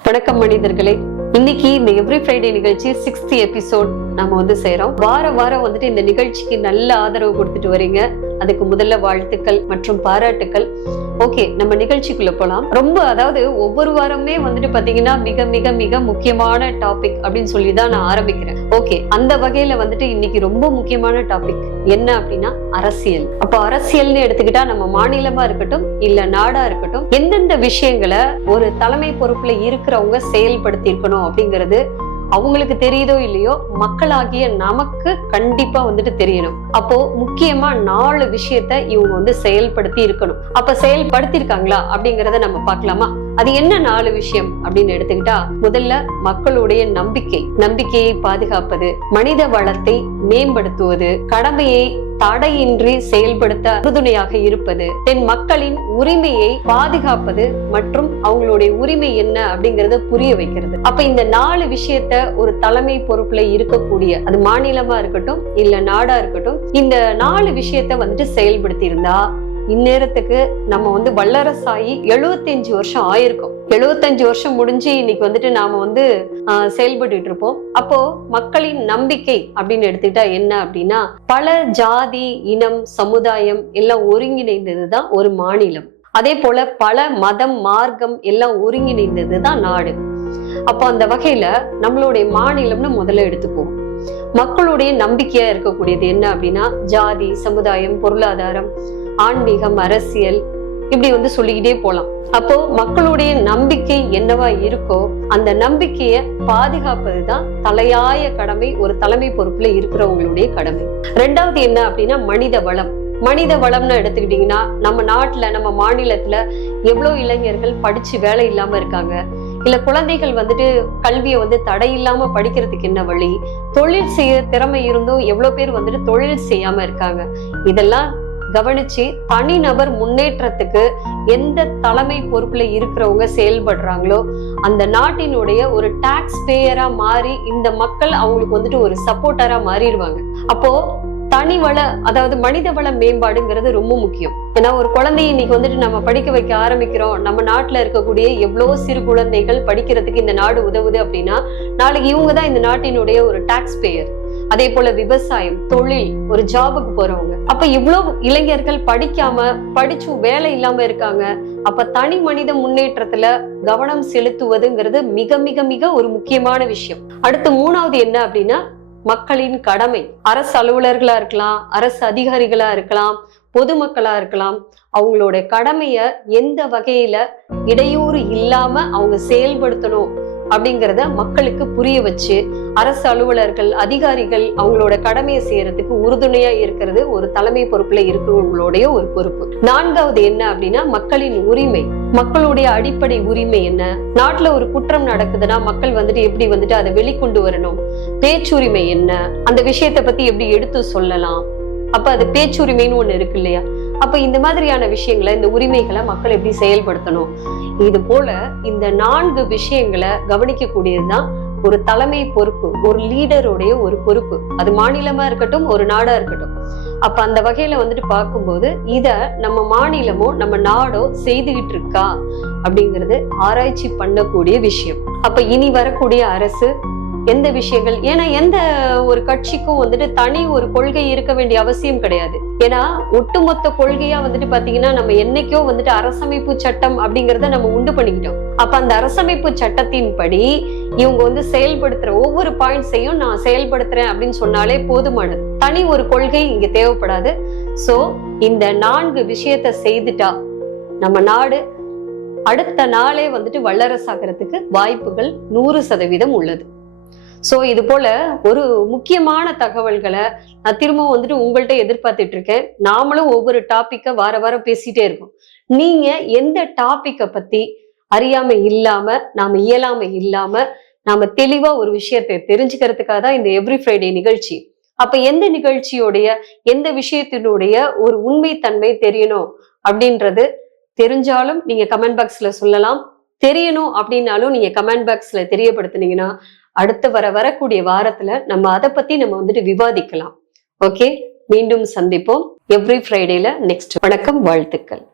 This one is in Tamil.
வணக்கம் மனிதர்களே. இன்னைக்கு இந்த எவ்ரி ஃப்ரைடே நிகழ்ச்சி சிக்ஸ்த் எபிசோட் நாம வந்து செய்யறோம் வார வாரம் வந்துட்டு இந்த நிகழ்ச்சிக்கு நல்ல ஆதரவு கொடுத்துட்டு வரீங்க. அதுக்கு முதல்ல வாழ்த்துக்கள் மற்றும் பாராட்டுக்கள். ஓகே நம்ம நிகழ்ச்சிக்குள்ள போலாம். ரொம்ப அதாவது ஒவ்வொரு வாரமே வந்துட்டு பாத்தீங்கன்னா மிக மிக மிக முக்கியமான டாபிக் அப்படின்னு சொல்லி தான் நான் ஆரம்பிக்கிறேன். ஓகே அந்த வகையில வந்துட்டு இன்னைக்கு ரொம்ப முக்கியமான டாபிக் என்ன அப்படின்னா அரசியல். அப்போ அரசியல்னு எடுத்துக்கிட்டா நம்ம மாநிலமா இருக்கட்டும் இல்ல நாடா இருக்கட்டும் எந்தெந்த விஷயங்களை ஒரு தலைமை பொறுப்புல இருக்கிறவங்க செயல்படுத்தி இருக்கணும் அப்படிங்கிறது அவங்களுக்கு தெரியுதோ இல்லையோ மக்களாகிய நமக்கு கண்டிப்பா வந்துட்டு தெரியணும். அப்போ முக்கியமா நாலு விஷயத்த இவங்க வந்து செயல்படுத்தி இருக்கணும். அப்ப செயல்படுத்தி இருக்காங்களா அப்படிங்கறத நம்ம பார்க்கலாமா? அது என்ன நாலு விஷயம் அப்படின்னு எடுத்துக்கிட்டா முதல்ல மக்களுடைய நம்பிக்கை. நம்பிக்கையை பாதுகாப்பது மனித வளத்தை மேம்படுத்துவது கடமையை தடையின்றி செயல்படுத்த உறுதுணையாக இருப்பது தென் மக்களின் உரிமையை பாதுகாப்பது மற்றும் அவங்களுடைய உரிமை என்ன அப்படிங்கறத புரிய வைக்கிறது. அப்ப இந்த நாலு விஷயத்த ஒரு தலைமை பொறுப்புல இருக்கக்கூடிய அது மாநிலமா இருக்கட்டும் இல்ல நாடா இருக்கட்டும் இந்த நாலு விஷயத்த வந்துட்டு செயல்படுத்தி இருந்தா இந்நேரத்துக்கு நம்ம வந்து வல்லரசாயி 75 வருஷம் ஆயிருக்கும். 75 வருஷம் முடிஞ்சு இன்னைக்கு வந்துட்டு நாம வந்து ஆஹ், செயல்பட்டுட்டு இருப்போம். அப்போ மக்களின் நம்பிக்கை அப்படின்னு எடுத்துக்கிட்டா என்ன அப்படின்னா பல ஜாதி இனம் சமுதாயம் எல்லாம் ஒருங்கிணைந்தது தான் ஒரு மாநிலம். அதே போல பல மதம் மார்க்கம் எல்லாம் ஒருங்கிணைந்தது தான் நாடு. அப்போ அந்த வகையில நம்மளுடைய மாநிலம்னு முதல்ல எடுத்துக்குவோம். மக்களுடைய நம்பிக்கையா இருக்கக்கூடியது என்ன அப்படின்னா ஜாதி சமுதாயம் பொருளாதாரம் ஆன்மீகம் அரசியல் இப்படி வந்து சொல்லிக்கிட்டே போலாம். அப்போ மக்களுடைய நம்பிக்கை என்னவா இருக்கோ அந்த நம்பிக்கைய பாதுகாப்பது தான் தலையாய கடமை ஒரு தலைமை பொறுப்புல இருக்கிறவங்களுடைய கடமை. ரெண்டாவது என்ன அப்படின்னா மனித வளம். மனித வளம்னு எடுத்துக்கிட்டீங்கன்னா நம்ம நாட்டுல நம்ம மாநிலத்துல எவ்வளவு இளைஞர்கள் படிச்சு வேலை இல்லாம இருக்காங்க. இல்ல குழந்தைகள் வந்துட்டு கல்வியை வந்து தடை இல்லாம படிக்கிறதுக்கு என்ன வழி? தொழில் செய்ய திறமை இருந்தும் எவ்வளவு பேர் வந்துட்டு தொழில் செய்யாம இருக்காங்க. இதெல்லாம் கவனிச்சு தனிநபர் முன்னேற்றத்துக்கு எந்த தலைமை பொறுப்புல இருக்கிறவங்க செயல்படுறாங்களோ அந்த நாட்டினுடைய ஒரு டாக்ஸ் பேயரா மாறி இந்த மக்கள் அவங்களுக்கு வந்துட்டு ஒரு சப்போர்ட்டரா மாறிடுவாங்க. அப்போ தனி வள அதாவது மனித வள மேம்பாடுங்கிறது ரொம்ப முக்கியம். ஏன்னா ஒரு குழந்தையை இன்னைக்கு வந்துட்டு நம்ம படிக்க வைக்க ஆரம்பிக்கிறோம். நம்ம நாட்டுல இருக்கக்கூடிய எவ்வளவு சிறு குழந்தைகள் படிக்கிறதுக்கு இந்த நாடு உதவுது அப்படின்னா நாளைக்கு இவங்க தான் இந்த நாட்டினுடைய ஒரு டாக்ஸ் பேயர் அதே போல விவசாயம் தொழில் ஒரு ஜாபுக்கு போறவங்க. அப்ப இவ்வளவு இளைஞர்கள் படிக்காம படிச்சும் வேலை இல்லாம இருக்காங்க. அப்ப தனி மனித முன்னேற்றத்துல கவனம் செலுத்துவதுங்கிறது மிக மிக மிக ஒரு முக்கியமான விஷயம். அடுத்து மூணாவது என்ன அப்படின்னா மக்களின் கடமை. அரசு அலுவலர்களா இருக்கலாம் அரசு அதிகாரிகளா இருக்கலாம் பொதுமக்களா இருக்கலாம் அவங்களோட கடமைய எந்த வகையில இடையூறு இல்லாம அவங்க செயல்படுத்தணும் அப்படிங்கிறத மக்களுக்கு புரிய வச்சு அரசு அலுவலர்கள் அதிகாரிகள் அவங்களோட கடமையை செய்யறதுக்கு உறுதுணையா இருக்கிறது ஒரு தலைமை பொறுப்புல இருக்கிறவங்களுடைய ஒரு பொறுப்பு. நான்காவது என்ன அப்படின்னா மக்களின் உரிமை. மக்களுடைய அடிப்படை உரிமை என்ன? நாட்டுல ஒரு குற்றம் நடக்குதுன்னா மக்கள் வந்துட்டு எப்படி வந்துட்டு அதை வெளிக்கொண்டு வரணும்? பேச்சுரிமை என்ன? அந்த விஷயத்தை பத்தி எப்படி எடுத்து சொல்லலாம்? அப்ப அது பேச்சுரிமைன்னு ஒண்ணு இருக்கு இல்லையா? அப்ப இந்த மாதிரியான விஷயங்களை இந்த உரிமைகளை மக்கள் எப்படி செயல்படுத்தணும்? இது போல இந்த நான்கு விஷயங்களை கவனிக்கக்கூடியதுதான் ஒரு தலைமை பொறுப்பு ஒரு லீடருடைய ஒரு பொறுப்பு. அது மாநிலமா இருக்கட்டும் ஒரு நாடா இருக்கட்டும். அப்ப அந்த வகையில வந்துட்டு பார்க்கும்போது இத நம்ம மாநிலமோ நம்ம நாடோ செய்துகிட்டு இருக்கா அப்படிங்கிறது ஆராய்ச்சி பண்ணக்கூடிய விஷயம். அப்ப இனி வரக்கூடிய அரசு எந்த விஷயங்கள்? ஏன்னா எந்த ஒரு கட்சிக்கும் வந்துட்டு தனி ஒரு கொள்கை இருக்க வேண்டிய அவசியம் கிடையாது. ஏன்னா ஒட்டுமொத்த கொள்கையா வந்துட்டு பாத்தீங்கன்னா நம்ம என்னைக்கோ வந்துட்டு அரசமைப்பு சட்டம் அப்படிங்கறத நம்ம உண்டு பண்ணிக்கிட்டோம். அப்ப அந்த அரசமைப்பு சட்டத்தின் படி இவங்க வந்து செயல்படுத்துற ஒவ்வொரு பாயிண்ட்ஸையும் நான் செயல்படுத்துறேன் அப்படின்னு சொன்னாலே போதுமானது. தனி ஒரு கொள்கை இங்க தேவைப்படாது. சோ இந்த நான்கு விஷயத்த செய்துட்டா நம்ம நாடு அடுத்த நாளே வந்துட்டு வல்லரசாகிறதுக்கு வாய்ப்புகள் நூறு சதவீதம் உள்ளது. சோ இது போல ஒரு முக்கியமான தகவல்களை நான் திரும்பவும் வந்துட்டு உங்கள்கிட்ட எதிர்பார்த்துட்டு இருக்கேன். நாமளும் ஒவ்வொரு டாபிக்க வார வாரம் பேசிட்டே இருக்கோம் நீங்க எந்த டாப்பிக்கை பத்தி அறியாம இல்லாம நாம இயலாம இல்லாம நாம தெளிவா ஒரு விஷயத்தை தெரிஞ்சுக்கிறதுக்காக தான் இந்த எவ்ரி ஃப்ரைடே நிகழ்ச்சி. அப்ப எந்த நிகழ்ச்சியோடைய எந்த விஷயத்தினுடைய ஒரு உண்மைத்தன்மை தெரியணும் அப்படின்றது தெரிஞ்சாலும் நீங்க கமெண்ட் பாக்ஸ்ல சொல்லலாம். தெரியணும் அப்படின்னாலும் நீங்க கமெண்ட் பாக்ஸ்ல தெரியப்படுத்துனீங்கன்னா அடுத்து வர வரக்கூடிய வாரத்துல நம்ம அதை பத்தி நம்ம வந்துட்டு விவாதிக்கலாம். ஓகே மீண்டும் சந்திப்போம். எவ்ரி ஃப்ரைடேல நெக்ஸ்ட் வணக்கம் வாழ்த்துக்கள்.